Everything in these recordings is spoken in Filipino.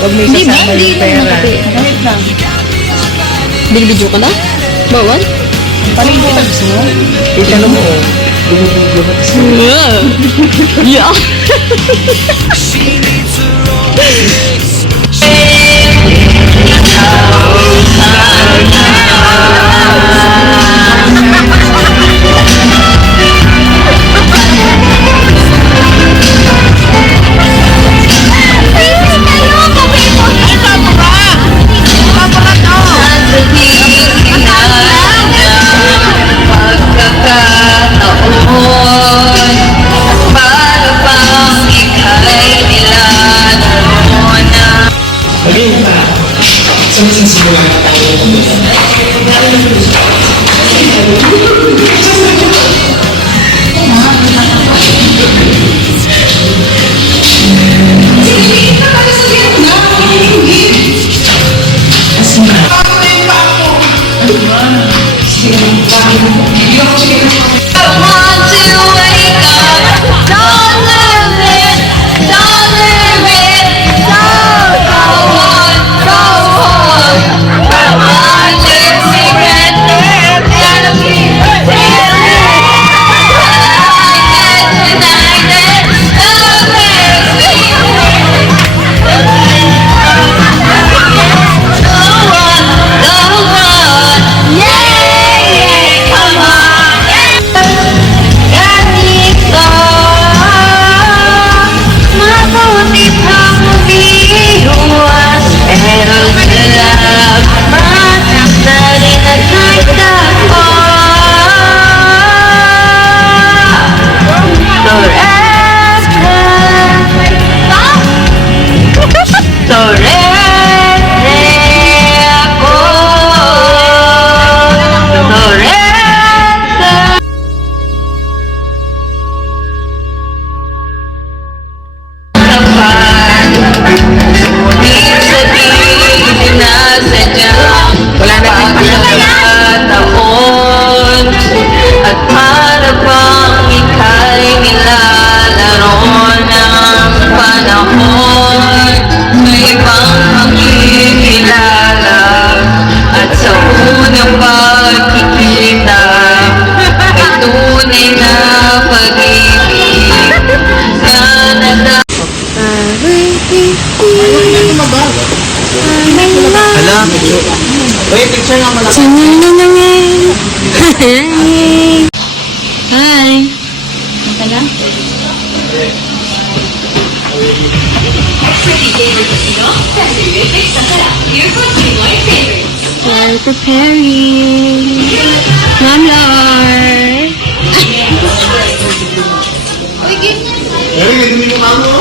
Huwag mo Hindi ba? isasama Hindi yung na pera. nakati. Wait lang. Binibidyo ka na? Bawal? Paling kita gusto mo? Kita mo mo. Binibidyo ko. Yeah. Again, sa simula na tayo. Wala na kang taon at para bang ika'y nilalaro ng panahon, may ibang makikilala at sa unang pagkikita ay tunay na pag-ibig na Hala, wait, picture nga muna. Hi. Ito na? We're preparing. Mom Lord. Ay, gagawin yung mamo.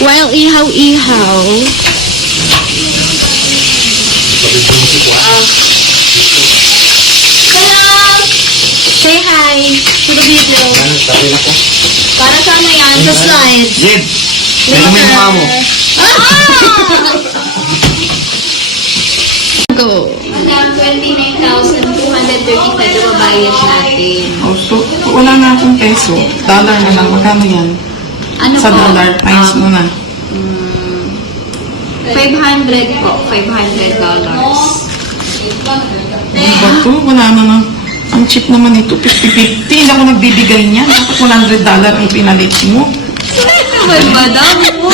While ihaw-ihaw. Hello! Say hi to the video. Sabi na ko. Para sa ano yan? Sa slides. Jed, gagawin yung mamo. Go. Hanggang 29,235 na babayad natin. Oh, so, wala na akong peso. Dollar na lang. Magkano yan? Ano Sa po? dollar, times mo na. 500 po. $500. Ano ba to? Wala na na. Ang cheap naman ito. 50-50. Hindi ako nagbibigay niyan. Dapat $100 ang pinalit mo. Well, madam po.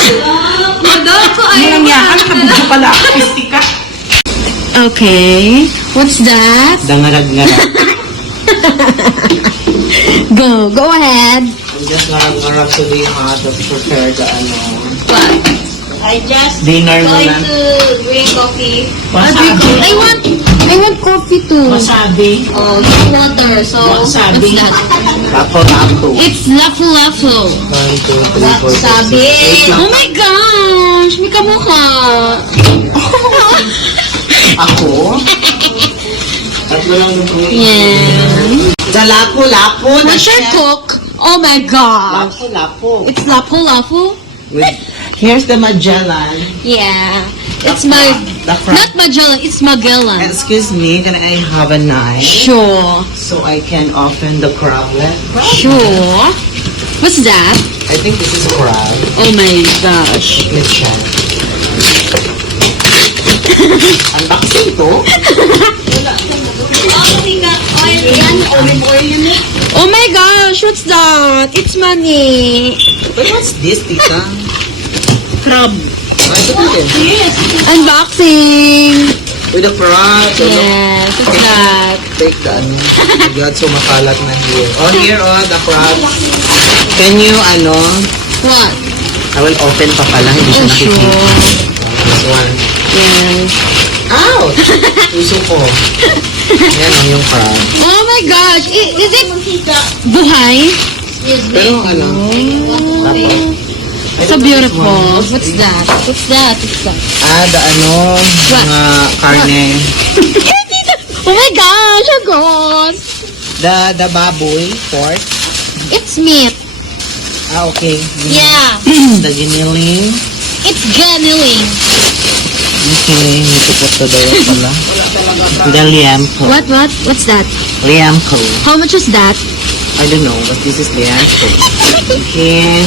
Madam ko ay... Ano nga? Nakabidyo pala ako. Pisti ka. Okay. What's that? Dangarag-ngarag. Go. Go ahead. I'm just ngarag-ngarag to the hot to prepare the ano. What? I just Dinner mo going na. to drink coffee. I want coffee too. Wasabi. Oh, it's water. So, Wasabi. what's that? Lapo-lapo. It's lapu-lapu. 1, 2, 3, 4, 5, 6, Wasabi. 8 Oh my gosh! May kamukha. Ako? Tatlo lang yung pruwit. Yeah. Sa lapo-lapo. What's your cook? Oh my god. Lapo-lapo. It's lapu-lapu? Here's the Magellan. Yeah. It's my The crab. Not Magellan, it's Magellan. Excuse me, can I have a knife Sure. so I can open the crablet? Sure. What's that? I think this is crab. Oh my gosh. Let's check. Unboxing to? Oh my gosh, what's that? It's money. But what's this, tita? Crab. Ah, ito din. Unboxing. With the crab. So look, Yes, what's that? take that. Oh my God, so makalat na here. Oh, here, oh, the crab. Can you, What? I will open pa pala, hindi siya Oh, nakikita. sure. This one. Yes. Ouch! Puso ko. Yan ang yung crab. Oh my gosh, is it buhay? Pero dapat. So beautiful. What's that? What's that? What's that? What? Mga karne. Oh my gosh, oh God. The baboy, pork. It's meat. Ah, okay. Yeah. The giniling. It's ganeling. Okay, need to put the door pala. The liamco. What's that? Liamco. How much is that? I don't know, but this is liamco. Okay.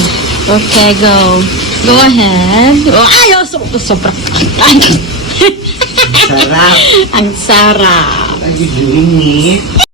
Okay, go. Go ahead. Oh, ay, sobra. Ay, Sarap. ang sarap. Are you doing it?